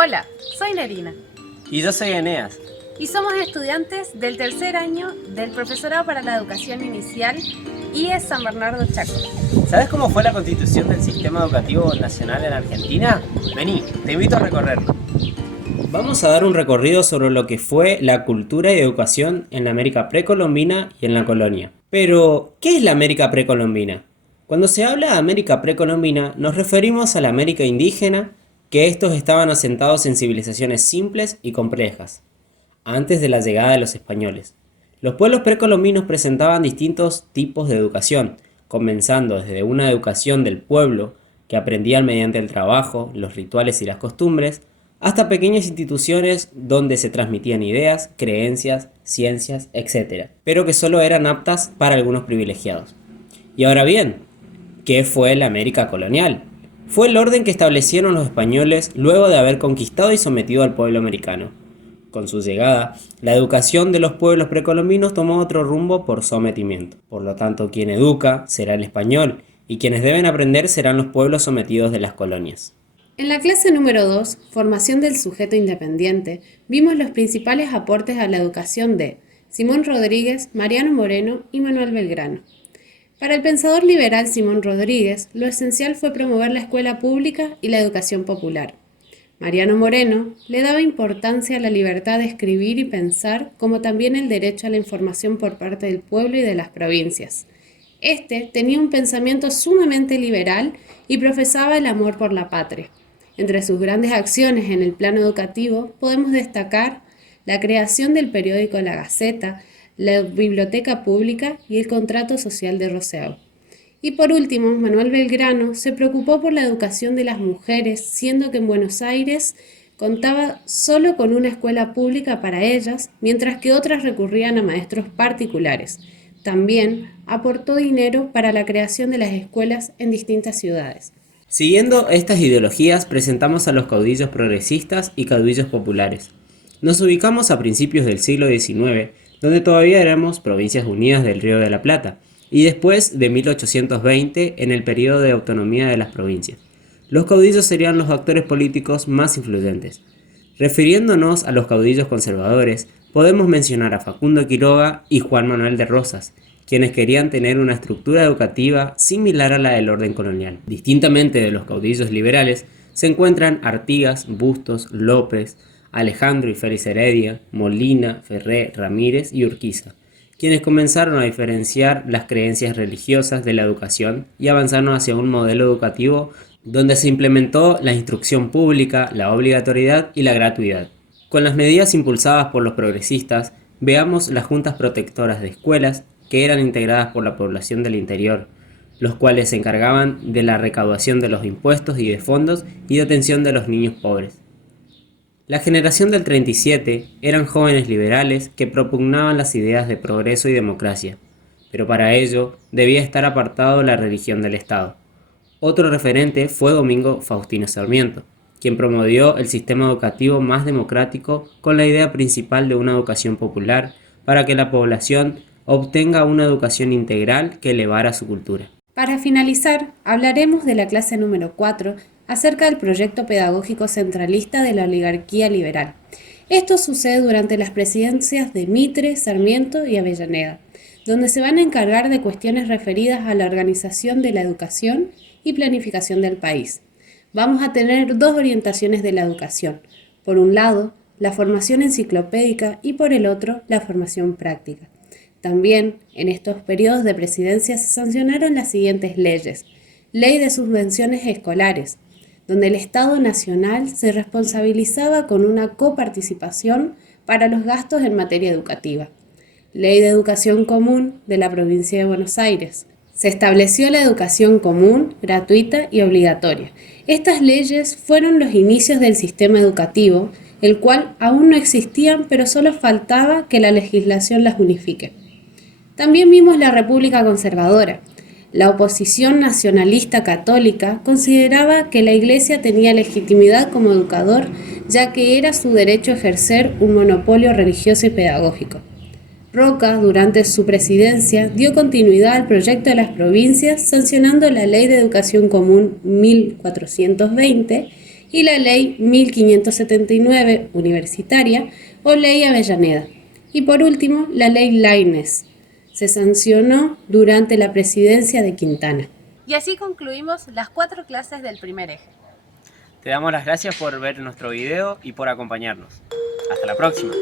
Hola, soy Narina Y yo soy Eneas. y somos estudiantes del tercer año del Profesorado para la Educación Inicial IES San Bernardo Chaco. ¿Sabes cómo fue la constitución del sistema educativo nacional en Argentina? Vení, te invito a recorrerlo. Vamos a dar un recorrido sobre lo que fue la cultura y educación en la América precolombina y en la colonia. Pero, ¿qué es la América precolombina? Cuando se habla de América precolombina, nos referimos a la América indígena, que estos estaban asentados en civilizaciones simples y complejas, antes de la llegada de los españoles. Los pueblos precolombinos presentaban distintos tipos de educación, comenzando desde una educación del pueblo, que aprendían mediante el trabajo, los rituales y las costumbres, hasta pequeñas instituciones donde se transmitían ideas, creencias, ciencias, etc., pero que solo eran aptas para algunos privilegiados. Y ahora bien, ¿qué fue la América colonial? Fue el orden que establecieron los españoles luego de haber conquistado y sometido al pueblo americano. Con su llegada, la educación de los pueblos precolombinos tomó otro rumbo por sometimiento. Por lo tanto, quien educa será el español, y quienes deben aprender serán los pueblos sometidos de las colonias. En la clase número 2, Formación del sujeto independiente, vimos los principales aportes a la educación de Simón Rodríguez, Mariano Moreno y Manuel Belgrano. Para el pensador liberal Simón Rodríguez, lo esencial fue promover la escuela pública y la educación popular. Mariano Moreno le daba importancia a la libertad de escribir y pensar, como también el derecho a la información por parte del pueblo y de las provincias. Este tenía un pensamiento sumamente liberal y profesaba el amor por la patria. Entre sus grandes acciones en el plano educativo podemos destacar la creación del periódico La Gaceta, la biblioteca pública y el contrato social de Roseau. Y por último, Manuel Belgrano se preocupó por la educación de las mujeres, siendo que en Buenos Aires contaba solo con una escuela pública para ellas, mientras que otras recurrían a maestros particulares. También aportó dinero para la creación de las escuelas en distintas ciudades. Siguiendo estas ideologías, presentamos a los caudillos progresistas y caudillos populares. Nos ubicamos a principios del siglo XIX, donde todavía éramos Provincias Unidas del Río de la Plata, y después de 1820 en el periodo de autonomía de las provincias. Los caudillos serían los actores políticos más influyentes. Refiriéndonos a los caudillos conservadores, podemos mencionar a Facundo Quiroga y Juan Manuel de Rosas, quienes querían tener una estructura educativa similar a la del orden colonial. Distintamente de los caudillos liberales, se encuentran Artigas, Bustos, López, Alejandro y Félix Heredia, Molina, Ferré, Ramírez y Urquiza, quienes comenzaron a diferenciar las creencias religiosas de la educación y avanzaron hacia un modelo educativo donde se implementó la instrucción pública, la obligatoriedad y la gratuidad. Con las medidas impulsadas por los progresistas, veamos las juntas protectoras de escuelas, que eran integradas por la población del interior, los cuales se encargaban de la recaudación de los impuestos y de fondos y de atención de los niños pobres. La generación del 37 eran jóvenes liberales que propugnaban las ideas de progreso y democracia, pero para ello debía estar apartado la religión del Estado. Otro referente fue Domingo Faustino Sarmiento, quien promovió el sistema educativo más democrático con la idea principal de una educación popular para que la población obtenga una educación integral que elevara su cultura. Para finalizar, hablaremos de la clase número 4 acerca del proyecto pedagógico centralista de la oligarquía liberal. Esto sucede durante las presidencias de Mitre, Sarmiento y Avellaneda, donde se van a encargar de cuestiones referidas a la organización de la educación y planificación del país. Vamos a tener dos orientaciones de la educación. Por un lado, la formación enciclopédica y por el otro, la formación práctica. También, en estos periodos de presidencia se sancionaron las siguientes leyes. Ley de subvenciones escolares, donde el Estado Nacional se responsabilizaba con una coparticipación para los gastos en materia educativa. Ley de Educación Común de la Provincia de Buenos Aires. Se estableció la educación común, gratuita y obligatoria. Estas leyes fueron los inicios del sistema educativo, el cual aún no existían, pero solo faltaba que la legislación las unifique. También vimos la República Conservadora. La oposición nacionalista católica consideraba que la Iglesia tenía legitimidad como educador, ya que era su derecho ejercer un monopolio religioso y pedagógico. Roca, durante su presidencia, dio continuidad al proyecto de las provincias, sancionando la Ley de Educación Común 1420 y la Ley 1579 universitaria o Ley Avellaneda. Y por último, la Ley Lainez. Se sancionó durante la presidencia de Quintana. Y así concluimos las 4 clases del primer eje. Te damos las gracias por ver nuestro video y por acompañarnos. Hasta la próxima.